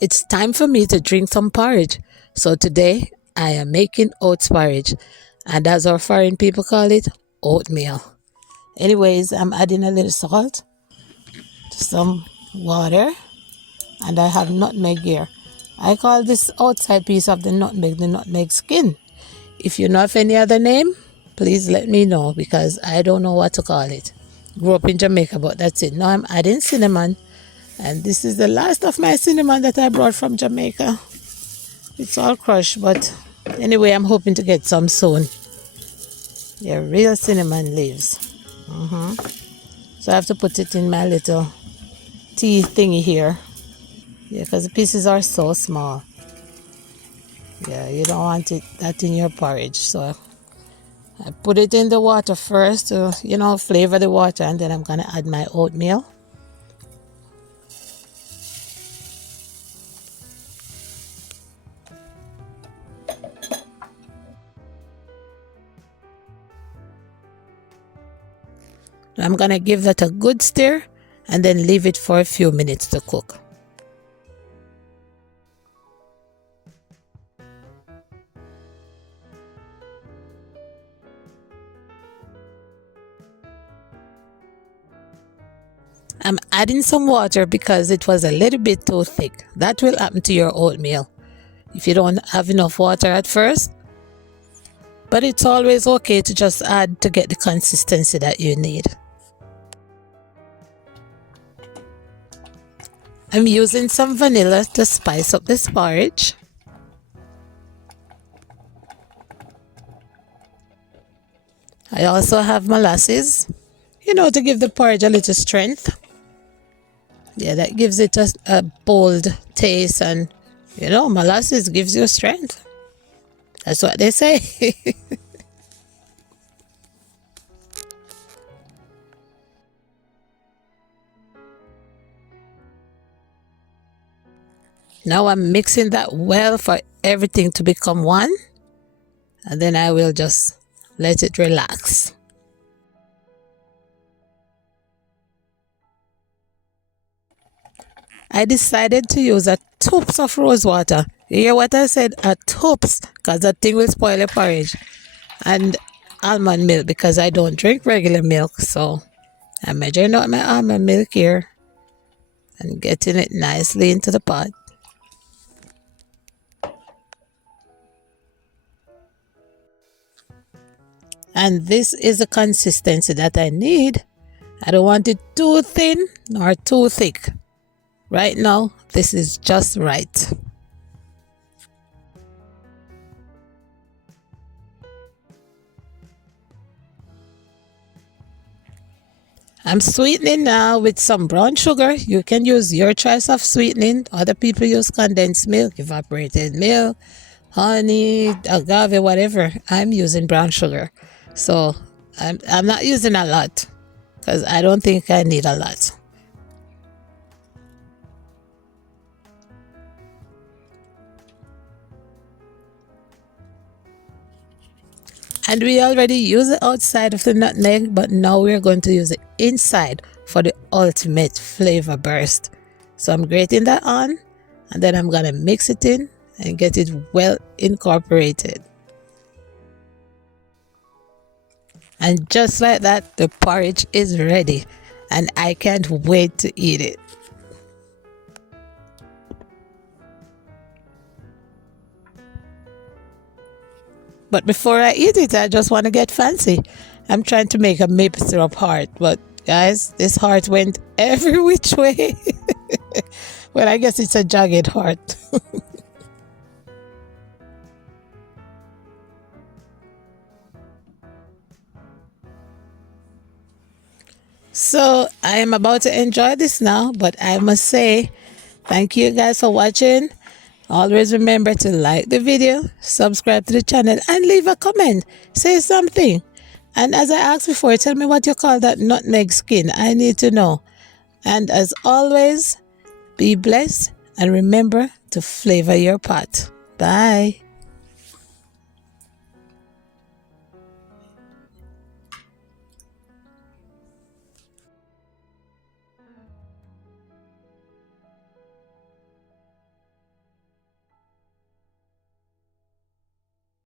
It's time for me to drink some porridge. So today I am making oats porridge, and as our foreign people call it, oatmeal. Anyways, I'm adding a little salt, some water, and I have nutmeg here. I call this outside piece of the nutmeg skin. If you know of any other name, please let me know because I don't know what to call it. Grew up in Jamaica, but that's it. Now I'm adding cinnamon, and this is the last of my cinnamon that I brought from Jamaica. It's all crushed, but anyway, I'm hoping to get some soon. Yeah, real cinnamon leaves. So I have to put it in my little tea thingy here. Yeah, because the pieces are so small. Yeah, you don't want that in your porridge. So I put it in the water first to, flavor the water, and then I'm going to add my oatmeal. I'm going to give that a good stir and then leave it for a few minutes to cook. I'm adding some water because it was a little bit too thick. That will happen to your oatmeal if you don't have enough water at first. But it's always okay to just add to get the consistency that you need. I'm using some vanilla to spice up this porridge. I also have molasses, to give the porridge a little strength. Yeah, that gives it a bold taste, and molasses gives you strength. That's what they say. Now I'm mixing that well for everything to become one, and then I will just let it relax. I decided to use a toops of rose water. You hear what I said? A toops, because that thing will spoil your porridge. And almond milk, because I don't drink regular milk. So I'm measuring out my almond milk here and getting it nicely into the pot. And this is the consistency that I need. I don't want it too thin nor too thick. Right now, this is just right. I'm sweetening now with some brown sugar. You can use your choice of sweetening. Other people use condensed milk, evaporated milk, honey, agave, whatever. I'm using brown sugar. So I'm not using a lot because I don't think I need a lot. And we already use the outside of the nutmeg, but now we're going to use it inside for the ultimate flavor burst. So I'm grating that on, and then I'm going to mix it in and get it well incorporated. And just like that, the porridge is ready, and I can't wait to eat it. But before I eat it, I just want to get fancy. I'm trying to make a maple syrup heart, but guys, this heart went every which way. Well, I guess it's a jagged heart. So I am about to enjoy this now, but I must say thank you guys for watching. Always remember to like the video, subscribe to the channel, and leave a comment. Say something. And as I asked before, tell me what you call that nutmeg skin. I need to know. And as always, be blessed and remember to flavor your pot. Bye.